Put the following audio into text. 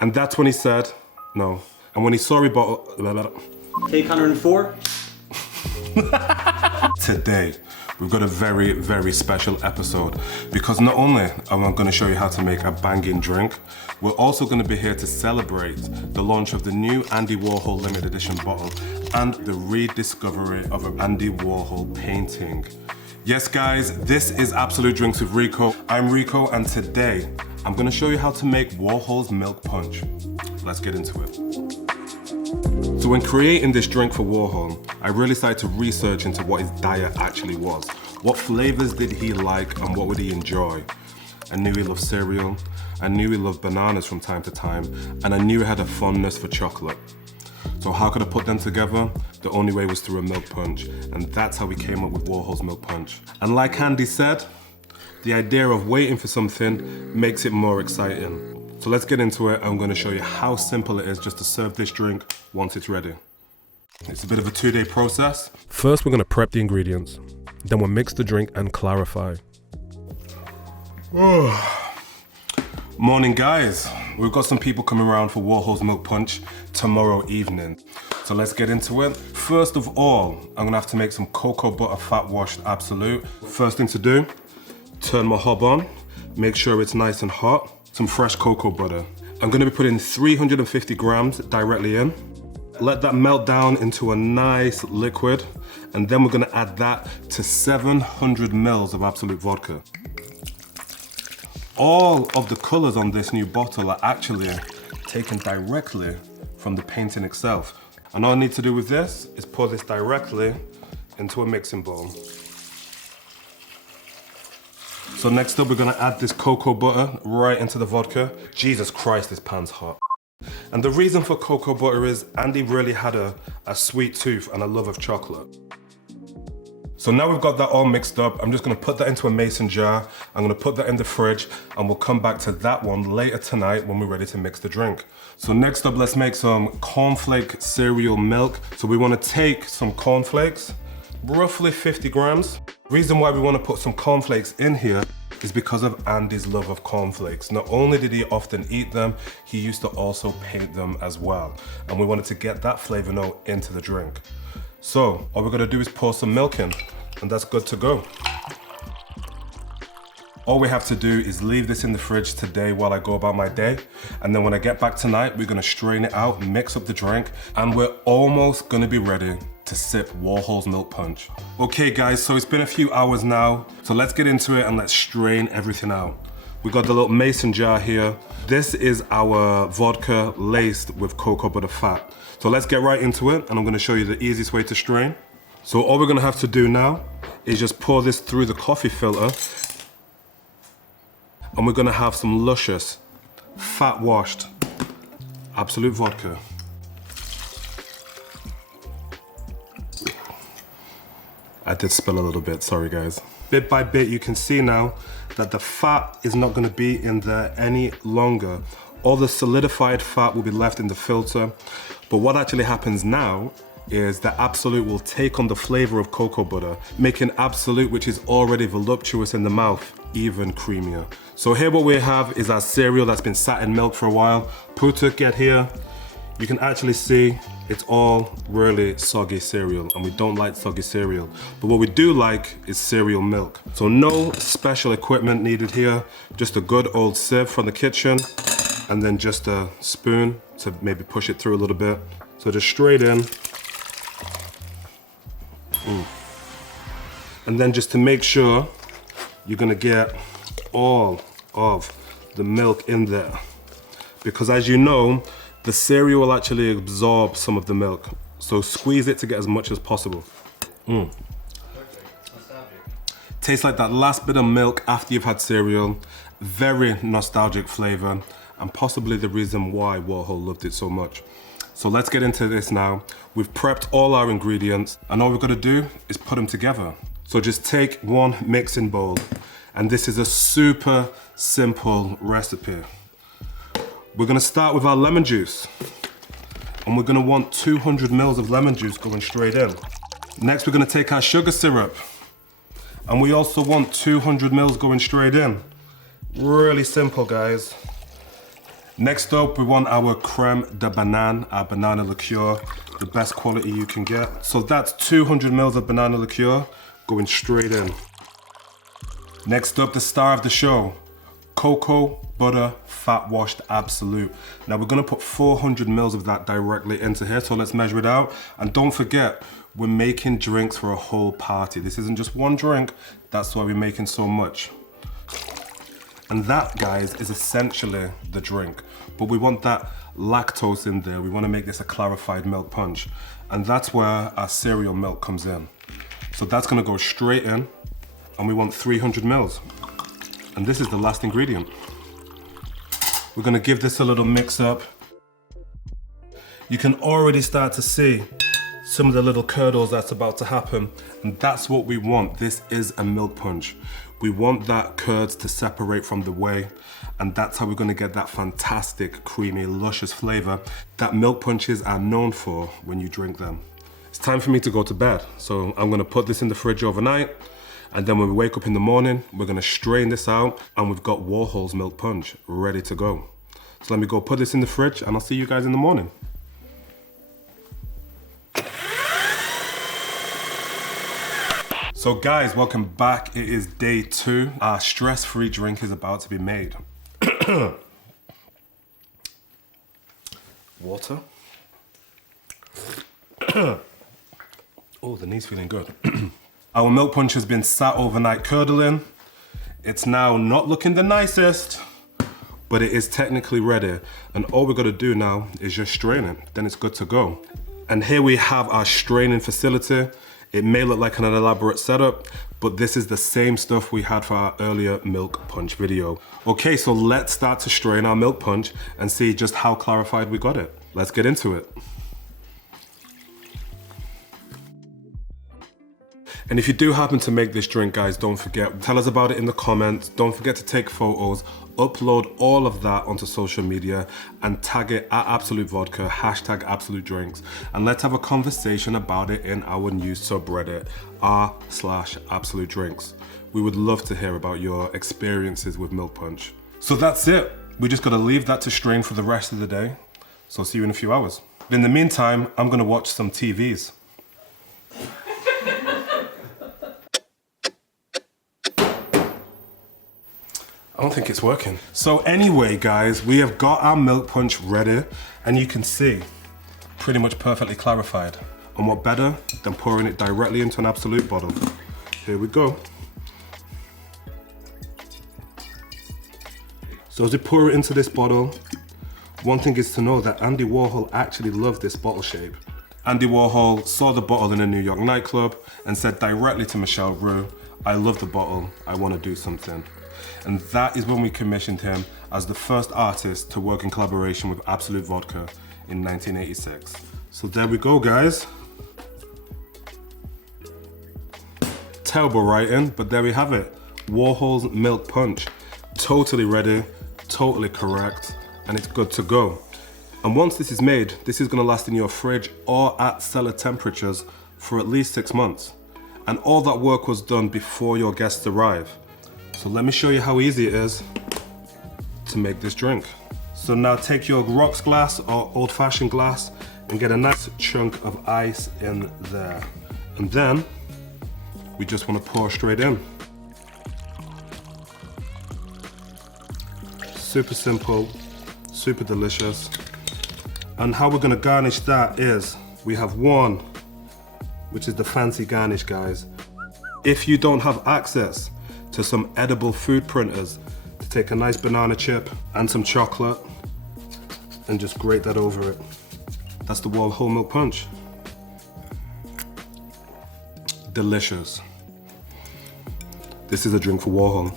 And that's when he said, no. And when he saw he bought... Take 104. Today, we've got a very, very special episode because not only am I going to show you how to make a banging drink, we're also going to be here to celebrate the launch of the new Andy Warhol limited edition bottle and the rediscovery of an Andy Warhol painting. Yes guys, this is Absolute Drinks with Rico. I'm Rico and today I'm going to show you how to make Warhol's milk punch. Let's get into it. So when creating this drink for Warhol, I really started to research into what his diet actually was. What flavors did he like and what would he enjoy? I knew he loved cereal, I knew he loved bananas from time to time, and I knew he had a fondness for chocolate. So how could I put them together? The only way was through a milk punch, and that's how we came up with Warhol's milk punch. And like Andy said, the idea of waiting for something makes it more exciting. So let's get into it. I'm going to show you how simple it is just to serve this drink once it's ready. It's a bit of a 2-day process. First, we're going to prep the ingredients. Then we'll mix the drink and clarify. Morning, guys. We've got some people coming around for Warhol's milk punch tomorrow evening. So let's get into it. First of all, I'm going to have to make some cocoa butter fat washed Absolut. First thing to do, turn my hob on. Make sure it's nice and hot. Some fresh cocoa butter. I'm going to be putting 350 grams directly in. Let that melt down into a nice liquid, and then we're going to add that to 700 mils of Absolut Vodka. All of the colors on this new bottle are actually taken directly from the painting itself. And all I need to do with this is pour this directly into a mixing bowl. So next up, we're gonna add this cocoa butter right into the vodka. Jesus Christ, this pan's hot. And the reason for cocoa butter is Andy really had a sweet tooth and a love of chocolate. So now we've got that all mixed up, I'm just gonna put that into a mason jar. I'm gonna put that in the fridge and we'll come back to that one later tonight when we're ready to mix the drink. So next up, let's make some cornflake cereal milk. So we wanna take some cornflakes, roughly 50 grams. Reason why we want to put some cornflakes in here is because of Andy's love of cornflakes. Not only did he often eat them, he used to also paint them as well. And we wanted to get that flavor note into the drink. So all we're gonna do is pour some milk in and that's good to go. All we have to do is leave this in the fridge today while I go about my day. And then when I get back tonight, we're gonna strain it out, mix up the drink, and we're almost gonna be ready to sip Warhol's milk punch. Okay guys, so it's been a few hours now, so let's get into it and let's strain everything out. We got the little mason jar here. This is our vodka laced with cocoa butter fat. So let's get right into it, and I'm gonna show you the easiest way to strain. So all we're gonna have to do now is just pour this through the coffee filter, and we're gonna have some luscious, fat washed Absolut Vodka. I did spill a little bit, sorry guys. Bit by bit, you can see now that the fat is not gonna be in there any longer. All the solidified fat will be left in the filter. But what actually happens now is that Absolut will take on the flavor of cocoa butter, making Absolut, which is already voluptuous in the mouth, even creamier. So here what we have is our cereal that's been sat in milk for a while. Puta, get here. You can actually see it's all really soggy cereal, and we don't like soggy cereal. But what we do like is cereal milk. So no special equipment needed here, just a good old sieve from the kitchen, and then just a spoon to maybe push it through a little bit. So just straight in. And then just to make sure, you're gonna get all of the milk in there. Because as you know, the cereal will actually absorb some of the milk. So squeeze it to get as much as possible. Tastes like that last bit of milk after you've had cereal. Very nostalgic flavor, and possibly the reason why Warhol loved it so much. So let's get into this now. We've prepped all our ingredients, and all we've got to do is put them together. So just take one mixing bowl, and this is a super simple recipe. We're gonna start with our lemon juice, and we're gonna want 200 mils of lemon juice going straight in. Next, we're gonna take our sugar syrup, and we also want 200 mils going straight in. Really simple, guys. Next up, we want our creme de banane, our banana liqueur, the best quality you can get. So that's 200 mils of banana liqueur going straight in. Next up, the star of the show, cocoa butter fat washed Absolut. Now we're gonna put 400 mils of that directly into here, so let's measure it out. And don't forget, we're making drinks for a whole party. This isn't just one drink, that's why we're making so much. And that, guys, is essentially the drink. But we want that lactose in there. We want to make this a clarified milk punch. And that's where our cereal milk comes in. So that's going to go straight in. And we want 300 mils. And this is the last ingredient. We're going to give this a little mix up. You can already start to see some of the little curdles that's about to happen. And that's what we want. This is a milk punch. We want that curds to separate from the whey, and that's how we're gonna get that fantastic, creamy, luscious flavor that milk punches are known for when you drink them. It's time for me to go to bed, so I'm gonna put this in the fridge overnight, and then when we wake up in the morning, we're gonna strain this out, and we've got Warhol's milk punch ready to go. So let me go put this in the fridge, and I'll see you guys in the morning. So guys, welcome back. It is day 2. Our stress-free drink is about to be made. Water. Oh, the knee's feeling good. Our milk punch has been sat overnight curdling. It's now not looking the nicest, but it is technically ready. And all we're gonna do now is just strain it, then it's good to go. And here we have our straining facility. It may look like an elaborate setup, but this is the same stuff we had for our earlier milk punch video. Okay, so let's start to strain our milk punch and see just how clarified we got it. Let's get into it. And if you do happen to make this drink, guys, don't forget, tell us about it in the comments. Don't forget to take photos, upload all of that onto social media and tag it at Absolut Vodka, hashtag Absolut Drinks. And let's have a conversation about it in our new subreddit, r/Absolut Drinks. We would love to hear about your experiences with milk punch. So that's it. We just gotta leave that to strain for the rest of the day. So see you in a few hours. In the meantime, I'm gonna watch some TVs. I don't think it's working. So anyway, guys, we have got our milk punch ready, and you can see, pretty much perfectly clarified. And what better than pouring it directly into an Absolut bottle. Here we go. So as we pour it into this bottle, one thing is to know that Andy Warhol actually loved this bottle shape. Andy Warhol saw the bottle in a New York nightclub and said directly to Michelle Roux, "I love the bottle, I want to do something." And that is when we commissioned him as the first artist to work in collaboration with Absolut Vodka in 1986. So there we go, guys. Terrible writing, but there we have it. Warhol's milk punch. Totally ready, totally correct, and it's good to go. And once this is made, this is gonna last in your fridge or at cellar temperatures for at least 6 months. And all that work was done before your guests arrive. So let me show you how easy it is to make this drink. So now take your rocks glass or old-fashioned glass and get a nice chunk of ice in there. And then we just want to pour straight in. Super simple, super delicious. And how we're gonna garnish that is, we have one, which is the fancy garnish, guys. If you don't have access to some edible food printers, to take a nice banana chip and some chocolate and just grate that over it. That's the Warhol milk punch. Delicious. This is a drink for Warhol.